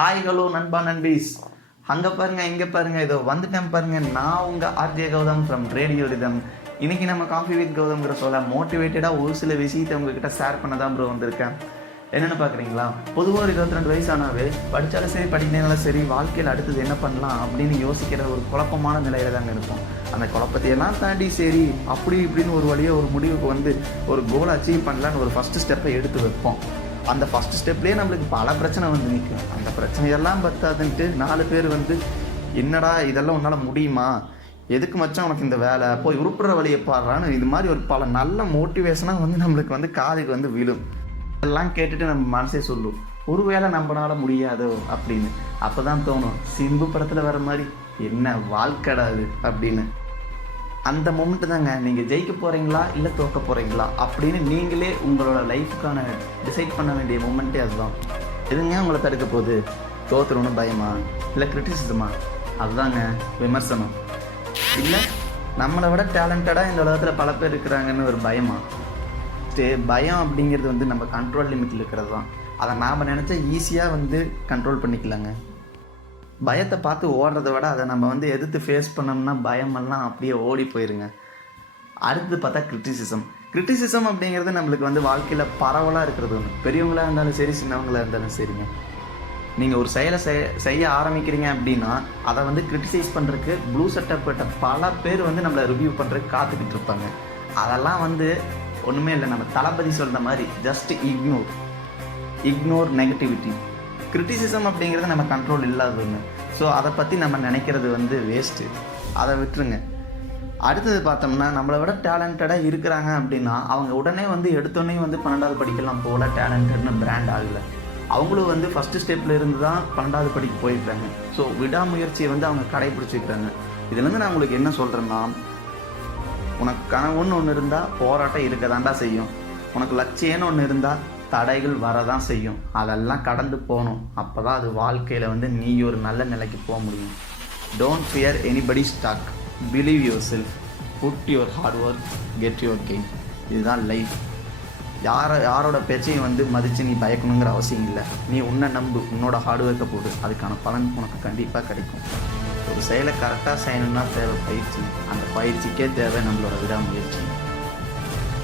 Hi hello நண்பா நண்பீஸ், அங்கே பாருங்க இங்கே பாருங்க, இதோ வந்துட்டேன் பாருங்க. நான் உங்கள் RJ Gautham from radio rhythm. இன்றைக்கி நம்ம காஃபி வித் கௌதம்ங்கிற சொல்ல மோட்டிவேட்டடாக ஒரு சில விஷயத்தை உங்ககிட்ட ஷேர் பண்ண தான் ப்ரோ வந்திருக்கேன். என்னென்னு பார்க்குறீங்களா, பொதுவாக ஒரு 22 வயசானாவே படித்தாலும் சரி படிக்கனாலும் சரி வாழ்க்கையில் அடுத்தது என்ன பண்ணலாம் அப்படின்னு யோசிக்கிற ஒரு குழப்பமான நிலையில தாங்க இருக்கும். அந்த குழப்பத்தையெல்லாம் தாண்டி சரி அப்படி இப்படின்னு ஒரு வழியாக ஒரு முடிவுக்கு வந்து ஒரு கோலை அச்சீவ் பண்ணலான்னு ஒரு ஃபஸ்ட்டு ஸ்டெப்பை எடுத்து வைப்போம். அந்த ஃபஸ்ட்டு ஸ்டெப்லேயே நம்மளுக்கு பல பிரச்சனை வந்து நிற்கும். அந்த பிரச்சனையெல்லாம் பத்தாதுன்ட்டு 4 பேர் வந்து என்னடா இதெல்லாம் உன்னால் முடியுமா, எதுக்கு மச்சான் உனக்கு இந்த வேலை, போய் உருப்புற வழியை பாடுறான்னு இது மாதிரி ஒரு பல நல்ல மோட்டிவேஷனாக வந்து நம்மளுக்கு வந்து காதுக்கு வந்து விழும். இதெல்லாம் கேட்டுட்டு நம்ம மனசே சொல்லும், ஒருவேளை நம்மளால முடியாதோ அப்படின்னு. அப்போ தான் தோணும், சிம்பு படத்தில் வர மாதிரி என்ன வாழ்க்கடாது அப்படின்னு. அந்த மொமெண்ட்டு தாங்க நீங்கள் ஜெயிக்க போகிறீங்களா இல்லை தோற்க போகிறீங்களா அப்படின்னு நீங்களே உங்களோட லைஃப்க்கான டிசைட் பண்ண வேண்டிய மொமெண்ட்டே அதுதான். எதுங்க உங்களை தடுக்க போகுது, தோற்றுறோன்னு பயமா இல்லை கிரிட்டிசிசமா? அதுதாங்க விமர்சனம். இல்லை நம்மளை விட டேலண்டடாக இந்த உலகத்தில் பல பேர் இருக்கிறாங்கன்னு ஒரு பயமா? பயம் அப்படிங்கிறது வந்து நம்ம கண்ட்ரோல் லிமிட்டில் இருக்கிறது தான். அதை நாம் நினச்சா ஈஸியாக வந்து கண்ட்ரோல் பண்ணிக்கலாங்க. பயத்தை பார்த்து ஓடுறத விட அதை நம்ம வந்து எதிர்த்து ஃபேஸ் பண்ணோம்னா பயமெல்லாம் அப்படியே ஓடி போயிருங்க. அடுத்து பார்த்தா கிரிட்டிசிசம் அப்படிங்கிறது நம்மளுக்கு வந்து வாழ்க்கையில் பரவலாக இருக்கிறது ஒன்று. பெரியவங்களாக இருந்தாலும் சரி சின்னவங்களாக இருந்தாலும் சரிங்க. நீங்கள் ஒரு செயலை செய்ய ஆரம்பிக்கிறீங்க அப்படின்னா அதை வந்து கிரிட்டிசைஸ் பண்ணுறதுக்கு ப்ளூ செட்டப் போட்ட பல பேர் வந்து நம்மளை ரிவ்யூ பண்ணுறதுக்கு காத்துக்கிட்டு இருப்பாங்க. அதெல்லாம் வந்து ஒன்றுமே இல்லை, நம்ம தளபதி சொல்கிற மாதிரி ஜஸ்ட் இக்னோர் நெகட்டிவிட்டி. கிரிட்டிசிசம் அப்படிங்கிறது நம்ம கண்ட்ரோல் இல்லாததுங்க. ஸோ அதை பற்றி நம்ம நினைக்கிறது வந்து வேஸ்ட்டு, அதை விட்டுருங்க. அடுத்தது பார்த்தோம்னா நம்மளை விட டேலண்டடாக இருக்கிறாங்க அப்படின்னா அவங்க உடனே வந்து எடுத்தோடனே வந்து 12வது படிக்கலாம் போல டேலண்டட்னு பிராண்ட் ஆகலை. அவங்களும் வந்து ஃபஸ்ட்டு ஸ்டெப்பில் இருந்து தான் 12வது படிக்க போயிருக்காங்க. ஸோ விடாமுயற்சியை வந்து அவங்க கடைப்பிடிச்சிருக்காங்க. இதுலேருந்து நான் உங்களுக்கு என்ன சொல்கிறேன்னா, உனக்கு கனவுன்னு ஒன்று இருந்தால் போராட்டம் இருக்க தாண்டா செய்யும். உனக்கு லட்சியம்னு ஒன்று இருந்தால் தடைகள் வரதான் செய்யும். அதெல்லாம் கடந்து போகணும். அப்போ தான் அது வாழ்க்கையில் வந்து நீ ஒரு நல்ல நிலைக்கு போக முடியும். Don't fear anybody's talk, believe your self, put your hard work, get your gain. இதுதான் லைஃப். யாரோட பேச்சையும் வந்து மதித்து நீ பயக்கணுங்கிற அவசியம் இல்லை. நீ உன்னை நம்பு, உன்னோட ஹார்ட் ஒர்க்கை போடு, அதுக்கான பலன் உனக்கு கண்டிப்பாக கிடைக்கும். ஒரு செயலை கரெக்டாக செய்யணும்னா தேவை பயிற்சி, அந்த பயிற்சிக்கே தேவை நம்மளோட விடாமுயற்சி.